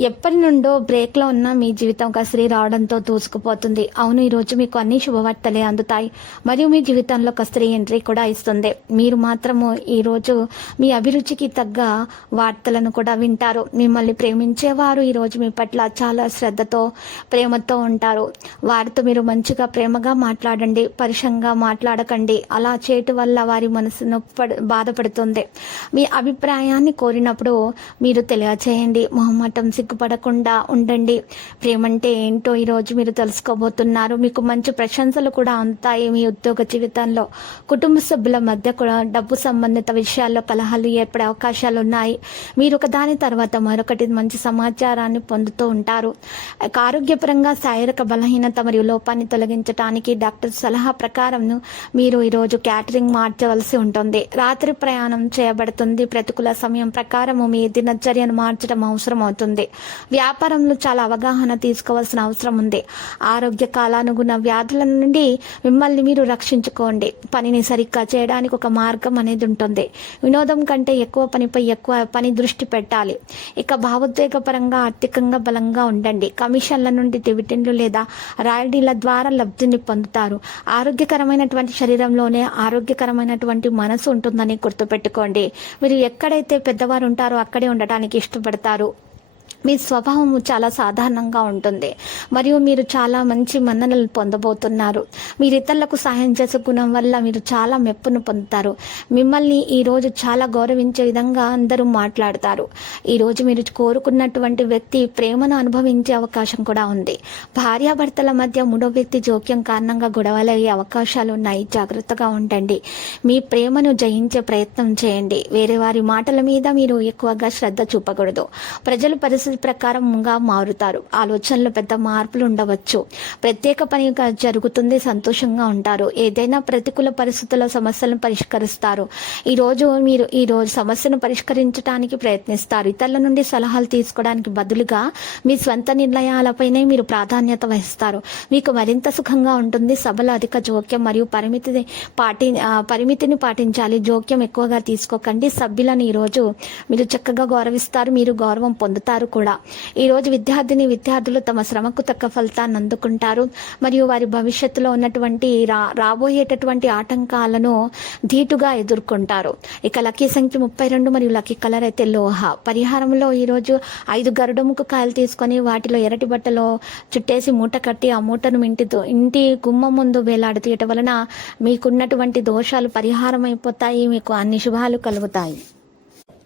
ఎప్పటి నుండో బ్రేక్లో ఉన్న మీ జీవితం కసిరి రావడంతో దూసుకుపోతుంది. అవును ఈరోజు మీకు అన్ని శుభవార్తలే అందుతాయి. మరియు మీ జీవితంలో కసిరి ఎంట్రీ కూడా ఇస్తుంది. మీరు మాత్రము ఈరోజు మీ అభిరుచికి తగ్గ వార్తలను కూడా వింటారు. మిమ్మల్ని ప్రేమించేవారు ఈరోజు మీ పట్ల చాలా శ్రద్ధతో ప్రేమతో ఉంటారు. వారితో మీరు మంచిగా ప్రేమగా మాట్లాడండి. పరుషంగా మాట్లాడకండి. అలా చేయటం వల్ల వారి మనసు నొప్పి బాధపడుతుంది. మీ అభిప్రాయాన్ని కోరినప్పుడు మీరు తెలియచేయండి. మొహమాటం సిగ్గుపడకుండా ఉండండి. ప్రేమంటే ఏంటో ఈరోజు మీరు తెలుసుకోబోతున్నారు. మీకు మంచి ప్రశంసలు కూడా అందుతాయి మీ ఉద్యోగ జీవితంలో. కుటుంబ సభ్యుల మధ్య కూడా డబ్బు సంబంధిత విషయాల్లో కలహాలు ఏర్పడే అవకాశాలు ఉన్నాయి మీరు ఒకదాని తర్వాత మరొకటి మంచి సమాచారాన్ని పొందుతూ ఉంటారు. ఆరోగ్యపరంగా శారీరక బలహీనత మరియు లోపాన్ని తొలగించడానికి డాక్టర్ సలహా ప్రకారం మీరు ఈరోజు క్యాటరింగ్ మార్చవలసి ఉంటుంది. రాత్రి ప్రయాణం చేయబడుతుంది. ప్రతికూల సమయం ప్రకారము మీ దినచర్యను మార్చడం అవసరం అవుతుంది వ్యాపారంలో చాలా అవగాహన తీసుకోవాల్సిన అవసరం ఉంది. ఆరోగ్య కాలానుగుణ వ్యాధుల నుండి మిమ్మల్ని మీరు రక్షించుకోండి. పనిని సరిగ్గా చేయడానికి ఒక మార్గం అనేది ఉంటుంది. వినోదం కంటే ఎక్కువ పనిపై ఎక్కువ పని దృష్టి పెట్టాలి. ఇక భావోద్వేగపరంగా ఆర్థికంగా బలంగా ఉండండి. కమిషన్ల నుండి డివిడెండ్లు లేదా రాయడీల ద్వారా లబ్ధిని పొందుతారు. ఆరోగ్యకరమైనటువంటి శరీరంలోనే ఆరోగ్యకరమైనటువంటి మనసు ఉంటుందని గుర్తుపెట్టుకోండి. మీరు ఎక్కడైతే పెద్దవారు ఉంటారో అక్కడే ఉండటానికి ఇష్టపడతారు. మీ స్వభావం చాలా సాధారణంగా ఉంటుంది. మరియు మీరు చాలా మంచి మన్ననలు పొందబోతున్నారు. మీరు ఇతరులకు సహాయం చేసే గుణం వల్ల మీరు చాలా మెప్పును పొందుతారు. మిమ్మల్ని ఈరోజు చాలా గౌరవించే విధంగా అందరూ మాట్లాడతారు. ఈరోజు మీరు కోరుకున్నటువంటి వ్యక్తి ప్రేమను అనుభవించే అవకాశం కూడా ఉంది. భార్యాభర్తల మధ్య మూడో వ్యక్తి జోక్యం కారణంగా గొడవలయ్యే అవకాశాలు ఉన్నాయి. జాగ్రత్తగా ఉండండి. మీ ప్రేమను జయించే ప్రయత్నం చేయండి. వేరే వారి మాటల మీద మీరు ఎక్కువగా శ్రద్ధ చూపకూడదు. ప్రజలు పరిస్థితి ప్రకారంగా మారుతారు. ఆలోచనలో పెద్ద మార్పులు ఉండవచ్చు. ప్రత్యేక పనిగా జరుగుతుంది సంతోషంగా ఉంటారు. ఏదైనా ప్రతికూల పరిస్థితుల సమస్యలను పరిష్కరిస్తారు. ఈరోజు మీరు ఈ రోజు సమస్యను పరిష్కరించడానికి ప్రయత్నిస్తారు. ఇతరుల నుండి సలహాలు తీసుకోవడానికి బదులుగా మీ స్వంత నిర్ణయాలపైనే మీరు ప్రాధాన్యత వహిస్తారు. మీకు మరింత సుఖంగా ఉంటుంది. సభలో అధిక జోక్యం మరియు పరిమితి పాటి పరిమితిని పాటించాలి. జోక్యం ఎక్కువగా తీసుకోకండి. సభ్యులను ఈరోజు మీరు చక్కగా గౌరవిస్తారు. మీరు గౌరవం పొందుతారు. కూడా. ఈరోజు విద్యార్థిని విద్యార్థులు తమ శ్రమకు తక్క ఫలితాన్ని అందుకుంటారు. మరియు వారి భవిష్యత్తులో ఉన్నటువంటి రా రాబోయేటటువంటి ఆటంకాలను ధీటుగా ఎదుర్కొంటారు. ఇక లక్కీ సంఖ్య ముప్పై రెండు మరియు లక్కీ కలర్ అయితే లోహ. పరిహారంలో ఈరోజు ఐదు గరుడముకు కాయలు తీసుకొని వాటిలో ఎరటి బట్టలో చుట్టేసి మూట కట్టి ఆ మూటను ఇంటితో ఇంటి గుమ్మం ముందు వేలాడుతీయటం వలన మీకున్నటువంటి దోషాలు పరిహారం అయిపోతాయి మీకు అన్ని శుభాలు కలుగుతాయి.